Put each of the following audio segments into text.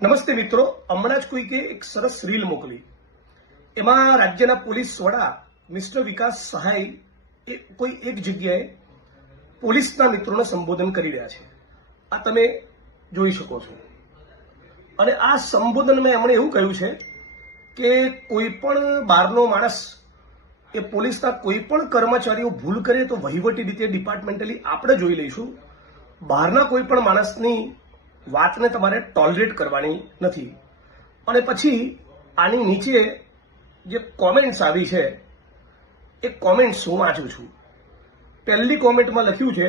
નમસ્તે મિત્રો, હમણાં જ કોઈકે એક સરસ રીલ મોકલી. એમાં રાજ્યના પોલીસ વડા મિસ્ટર વિકાસ સહાય એ કોઈ એક જગ્યાએ પોલીસના મિત્રોને સંબોધન કરી રહ્યા છે. આ તમે જોઈ શકો છો. અને આ સંબોધનમાં એમણે એવું કહ્યું છે કે કોઈ પણ બહારનો માણસ એ પોલીસના કોઈ પણ કર્મચારીઓ ભૂલ કરે તો વહીવટી રીતે ડિપાર્ટમેન્ટલી આપણે જોઈ લઈશું. બહારના કોઈ પણ માણસની વાતને તમારે ટોલરેટ કરવાની નથી. અને પછી આની નીચે જે કોમેન્ટ્સ આવી છે એ કોમેન્ટ્સ હું વાંચું છું. પહેલી કોમેન્ટમાં લખ્યું છે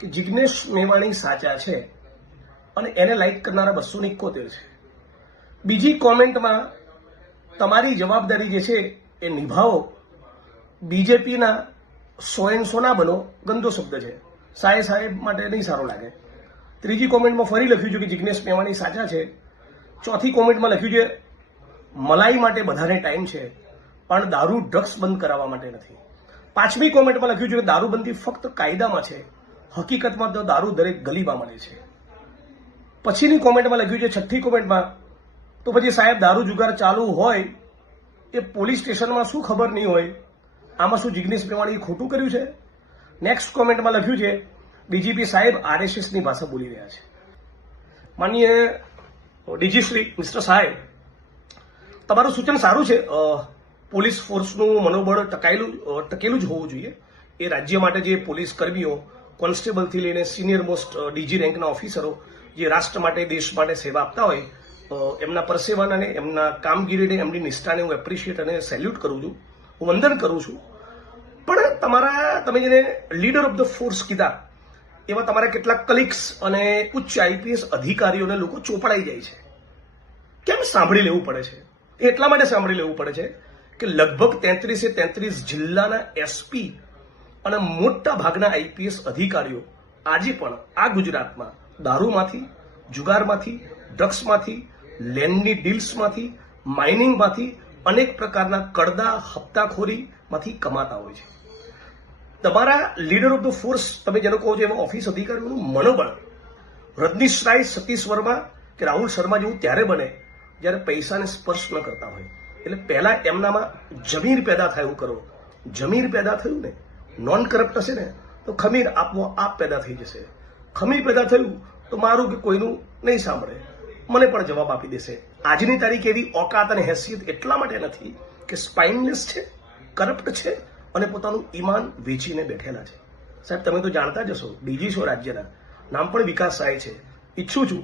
કે જિગ્નેશ મેવાણી સાચા છે અને એને લાઈક કરનારા 271 છે. બીજી કોમેન્ટમાં તમારી જવાબદારી જે છે એ નિભાવો, બીજેપીના 100 ના બનો, ગંદો શબ્દ છે, સાહેબ માટે નહીં સારો લાગે. ત્રીજી કોમેન્ટમાં ફરી લખ્યું છે કે જિગ્નેશ મેવાણી સાચા છે. ચોથી કોમેન્ટમાં લખ્યું છે મલાઈ માટે બધાને ટાઈમ છે પણ દારૂ ડ્રગ્સ બંધ કરાવવા માટે નથી. પાંચમી કોમેન્ટમાં લખ્યું છે કે દારૂબંધી ફક્ત કાયદામાં છે, હકીકતમાં તો દારૂ દરેક ગલીમાં મળે છે. પછીની કોમેન્ટમાં લખ્યું છે, છઠ્ઠી કોમેન્ટમાં, તો પછી સાહેબ દારૂ જુગાર ચાલુ હોય એ પોલીસ સ્ટેશનમાં શું ખબર નહીં હોય? આમાં શું જિગ્નેશ મેવાણીએ ખોટું કર્યું છે? નેક્સ્ટ કોમેન્ટમાં લખ્યું છે ડીજીપી સાહેબ આરએસએસની ભાષા બોલી રહ્યા છે. માનનીય ડીજીશ્રી મિસ્ટર સાહેબ, તમારું સૂચન સારું છે. પોલીસ ફોર્સનું મનોબળ ટકેલું જ હોવું જોઈએ. એ રાજ્ય માટે જે પોલીસ કર્મીઓ, કોન્સ્ટેબલથી લઈને સિનિયર મોસ્ટ ડીજી રેન્કના ઓફિસરો જે રાષ્ટ્ર માટે, દેશ માટે સેવા આપતા હોય, એમના પરસેવાને અને એમના કામગીરીને, એમની નિષ્ઠાને હું એપ્રિશિએટ અને સેલ્યુટ કરું છું, હું વંદન કરું છું. પણ તમે જેને લીડર ઓફ ધ ફોર્સ કીધા, એવા તમારા કેટલાક કલીગ્સ અને ઉચ્ચ આઈપીએસ અધિકારીઓને લોકો ચોપડાઈ જાય છે. કેમ સાંભળી લેવું પડે છે? એટલા માટે સાંભળી લેવું પડે છે કે લગભગ 33 જિલ્લાના એસપી અને મોટા ભાગના આઈપીએસ અધિકારીઓ આજે પણ આ ગુજરાતમાં દારૂમાંથી, જુગારમાંથી, ડ્રગ્સમાંથી, લેન્ડની ડીલ્સમાંથી, માઇનિંગમાંથી, અનેક પ્રકારના કડદા હપ્તાખોરીમાંથી કમાતા હોય છે. તમારા લીડર ઓફ ધ ફોર્સ, તમે જેનો કહો છો એવા ઓફિસ અધિકારીઓનું મનોબળ રજનીશ રાય, સતીશ વર્મા કે રાહુલ શર્મા જેવું ત્યારે બને જ્યારે પૈસાને સ્પર્શ ન કરતા હોય. એટલે પહેલા એમનામાં જમીર પેદા થાય એવું કરો. જમીર પેદા થયું ને, નોન કરપ્ટ હશે ને, તો ખમીર આપોઆપ પેદા થઈ જશે. ખમીર પેદા થયું તો મારું કે કોઈનું નહીં સાંભળે, મને પણ જવાબ આપી દેશે. આજની તારીખ એવી ઓકાત અને હેસિયત એટલા માટે નથી કે સ્પાઇનલેસ છે, કરપ્ટ છે અને પોતાનું ઈમાન વેચીને બેઠેલા છે. સાહેબ, તમે તો જાણતા જ હશો, ડીજી છો રાજ્યના, નામ પણ વિકાસ સહાય છે. ઈચ્છું છું